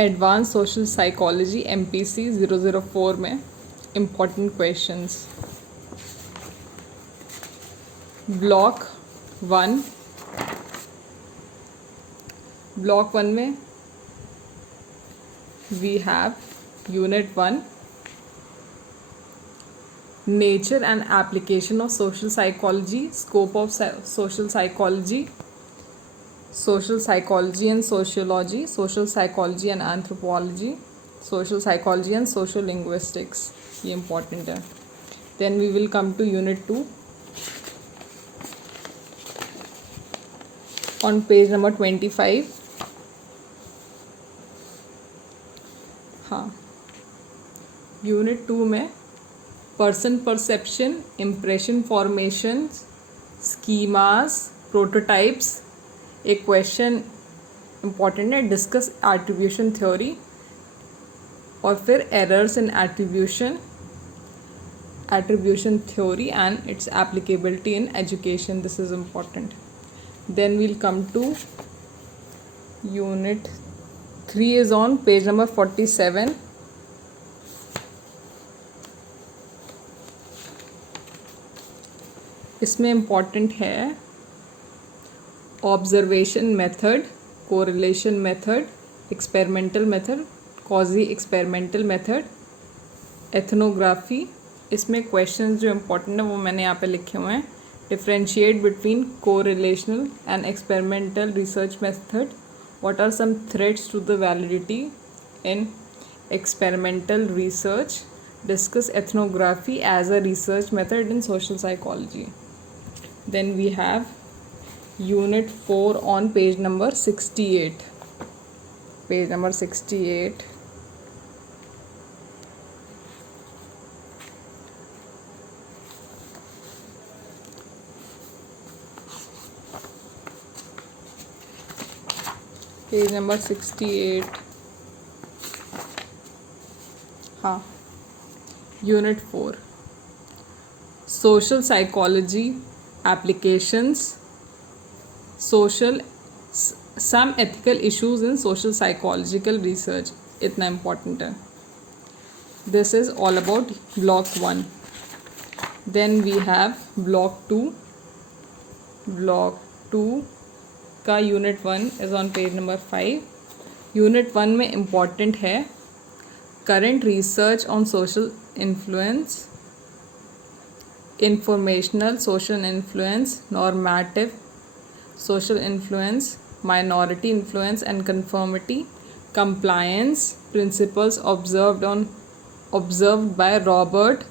Advance social psychology MPC 004 में important questions. Block one में we have unit 1 nature and application of social psychology, scope of social psychology, social psychology and sociology, social psychology and anthropology, social psychology and social linguistics, ये important है। Then we will come to unit 2 on page number 25। हाँ, unit 2 में person perception, impression formation, schemas, prototypes, एक question important है, discuss attribution theory, और फिर errors in attribution theory and its applicability in education, this is important. Then we'll come to unit 3 is on page number 47। इसमें important है observation method, correlation method, experimental method, quasi experimental method, ethnography. इसमें questions जो important है वो मैंने यहाँ पे लिखे हुए हैं। Differentiate between correlational and experimental research method, what are some threats to the validity in experimental research, discuss ethnography as a research method in social psychology. Then we have Unit 4 on page number 68. Page number 68. Page number 68. हाँ, Unit 4 Social Psychology Applications, social some ethical issues in social psychological research, इतना important है। This is all about block 1। Then we have block 2। Block 2 का unit 1 is on page number 5। Unit 1 में important है current research on social influence, informational social influence, normative social influence, minority influence and conformity, compliance principles observed by Robert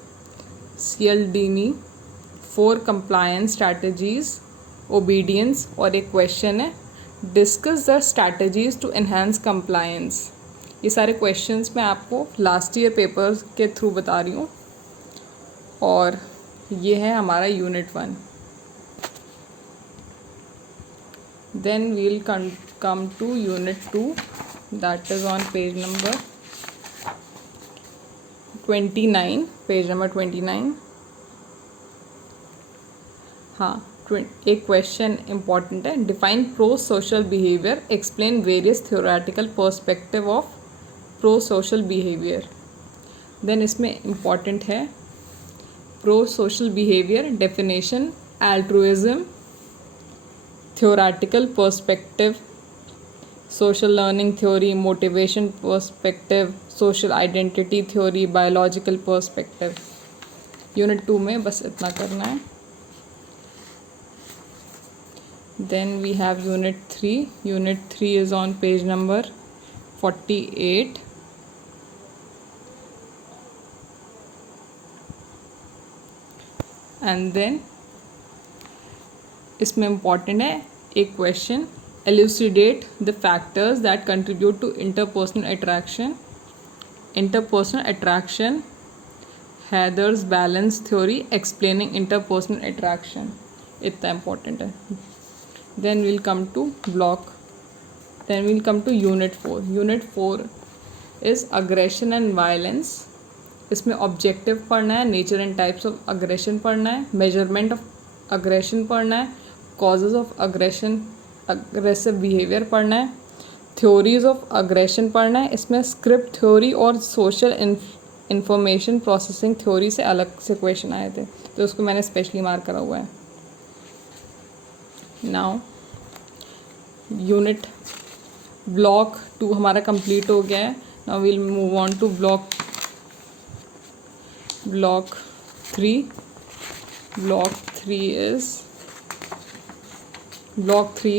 Cialdini, 4 compliance strategies, obedience, और एक question है discuss the strategies to enhance compliance। ये सारे questions मैं आपको last year paper के through बता रही हूँ, और ये है हमारा unit 1। Then we'll come to unit 2, that is on page number 29। page number 29। हाँ, एक क्वेश्चन इम्पॉर्टेंट है, define pro social behaviour, explain various theoretical perspective of pro social behaviour. Then इसमें इम्पॉर्टेंट है pro social behaviour definition, altruism, theoretical perspective, social learning theory, motivation perspective, social identity theory, biological perspective। Unit 2 में बस इतना करना है। then we have unit 3। unit 3 is on page number 48। and then इसमें important है एक question, elucidate the factors that contribute to interpersonal attraction, Heider's balance theory, explaining interpersonal attraction, इतना important है। Then we'll come to unit 4। Unit 4 is aggression and violence. इसमें objective पढ़ना है, nature and types of aggression पढ़ना है, measurement of aggression पढ़ना है, causes of aggression, aggressive behaviour पढ़ना है, थ्योरीज ऑफ अग्रेशन पढ़ना है। इसमें स्क्रिप्ट थ्योरी और सोशल इंफॉर्मेशन प्रोसेसिंग थ्योरी से अलग से क्वेश्चन आए थे, तो उसको मैंने स्पेशली मार्क करा हुआ है। नाउ यूनिट ब्लॉक 2 हमारा कंप्लीट हो गया है। Now will move on to block 3। Block 3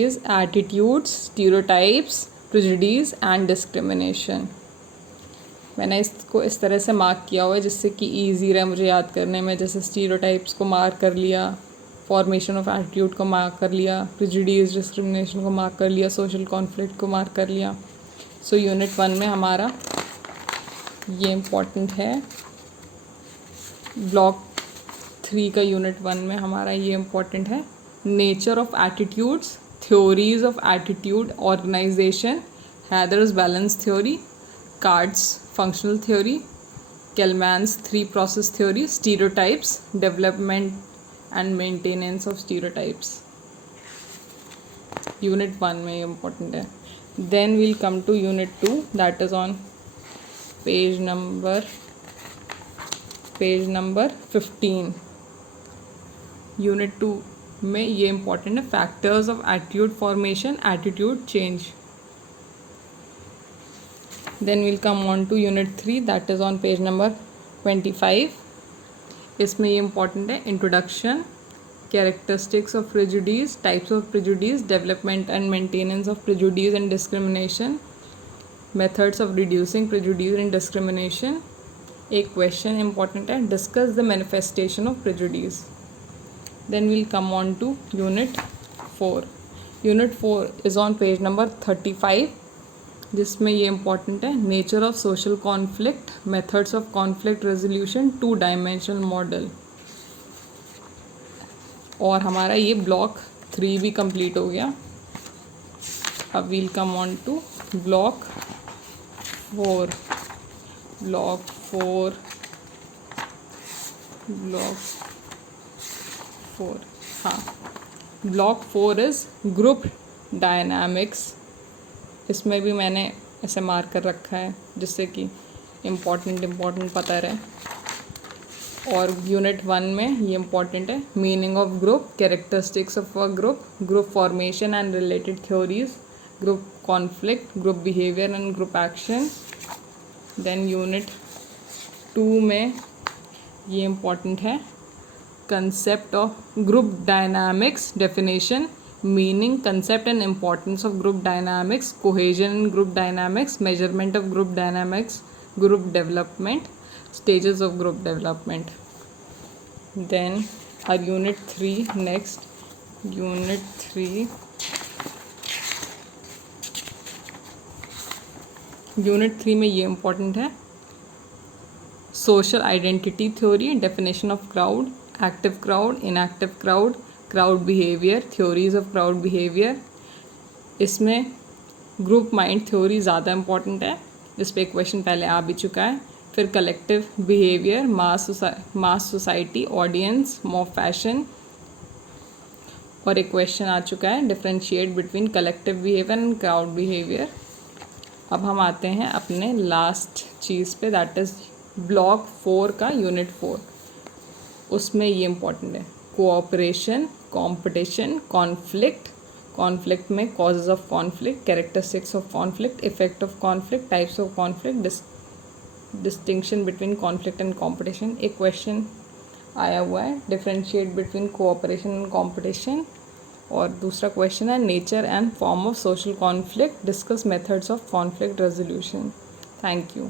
is attitudes, stereotypes, prejudice and discrimination। मैंने इसको इस तरह से मार्क किया हुआ है जिससे कि ईजी रहे मुझे याद करने में। जैसे स्टीरियोटाइप्स को मार्क कर लिया, फॉर्मेशन ऑफ एटीट्यूड को मार्क कर लिया, प्रिजुडिस डिस्क्रिमिनेशन को मार्क कर लिया, सोशल कॉन्फ्लिक्ट को मार्क कर लिया। सो यूनिट 1 में हमारा ये इम्पोर्टेंट है। ब्लॉक 3 का यूनिट 1 में हमारा ये इम्पोर्टेंट है। Nature of attitudes, theories of attitude organisation, Heider's balance theory, Katz's functional theory, Kelman's 3 process theory, stereotypes, development and maintenance of stereotypes. Unit 1 में ये इम्पोर्टेंट है। Then we'll come to unit 2, that is on page number 15। Unit 2 में ये important है, factors of attitude formation, attitude change. Then will come on to unit 3, that is on page number 25। इसमें ये important है, introduction, characteristics of prejudice, types of prejudice, development and maintenance of prejudice and discrimination, methods of reducing prejudice and discrimination. एक question important है, discuss the manifestation of prejudice. Then we'll come on to unit 4. Unit 4 is on page number 35, जिसमें ये important है, nature of social conflict, methods of conflict resolution, 2 dimensional model. और हमारा ये block 3 भी complete हो गया। अब we'll come on to block 4। हाँ, ब्लॉक 4 इज़ ग्रुप डायनामिक्स। इसमें भी मैंने ऐसे मार्क कर रखा है जिससे कि इम्पॉर्टेंट पता रहे। और यूनिट 1 में ये इम्पॉर्टेंट है, meaning of group, characteristics of a group formation and related theories, group conflict, group behaviour and group action. Then unit 2 में ये इम्पॉर्टेंट है, concept of group dynamics, definition, meaning, concept and importance of group dynamics, cohesion in group dynamics, measurement of group dynamics, group development, stages of group development. Then our unit 3 next, unit 3 में ये important है, social identity theory, definition of crowd, active crowd, inactive crowd, crowd behaviour, theories of crowd behaviour. इसमें group mind theory ज़्यादा important है, जिस पे question पहले आ भी चुका है। फिर कलेक्टिव बिहेवियर, मास सोसाइटी, ऑडियंस, मॉब फैशन। और एक क्वेश्चन आ चुका है, differentiate between collective behaviour and crowd behaviour. अब हम आते हैं अपने लास्ट चीज़ पे, दैट इज़ ब्लॉक 4 का यूनिट 4। उसमें ये इम्पॉर्टेंट है, कोऑपरेशन, कंपटीशन, कॉन्फ्लिक्ट में causes of conflict, characteristics of conflict, effect of conflict, types of conflict, distinction between conflict and competition. एक क्वेश्चन आया हुआ है, differentiate between cooperation and competition. और दूसरा क्वेश्चन है, nature and form of social conflict, discuss methods of conflict resolution. Thank you.